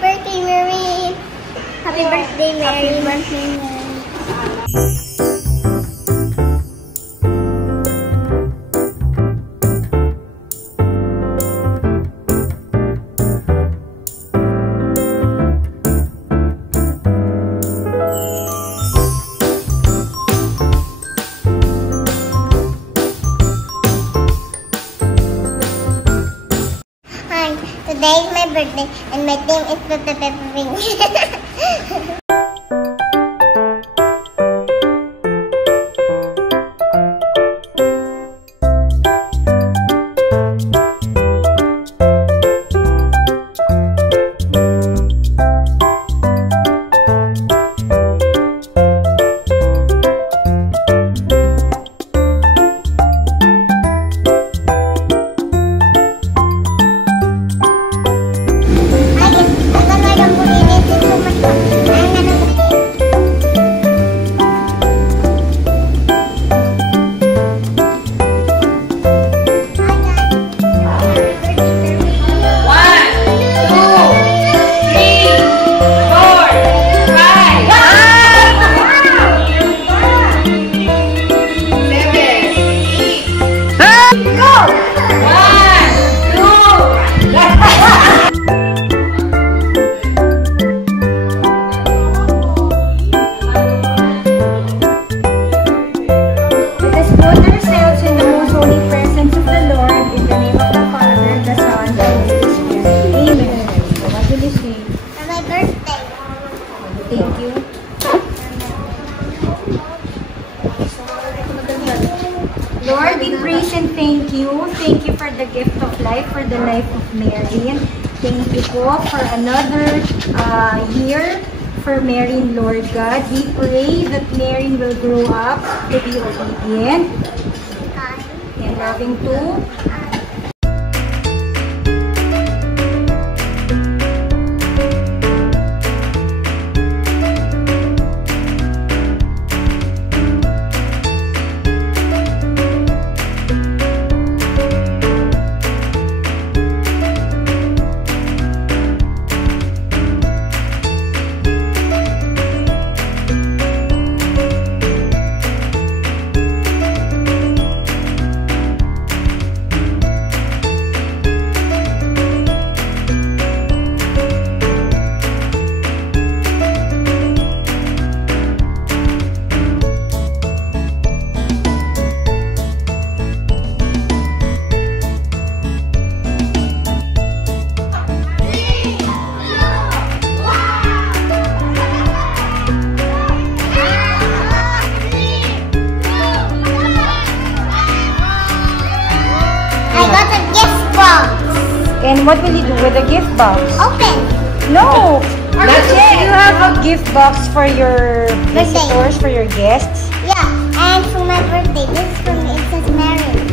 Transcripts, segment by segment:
birthday, Mary! Happy birthday, Mary! Happy birthday, Mary! Today is my birthday and my name is Pepe Ping. Thank you. Lord, we praise and thank you. Thank you for the gift of life, for the life of Mary. Thank you po for another year for Mary, Lord God. We pray that Mary will grow up to be obedient and loving too. And what will you do with the gift box? Open. No. Not yet. You have a gift box for your visitors, for your guests. Yeah, and for my birthday. This is for me. It says Mary.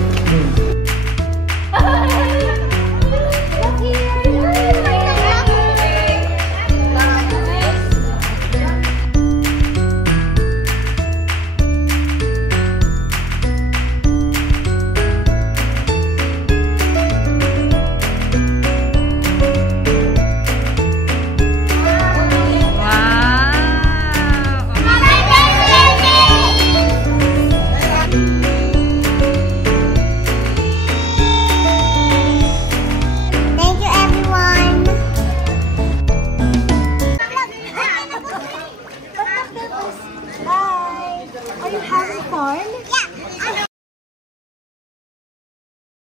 Are you having fun?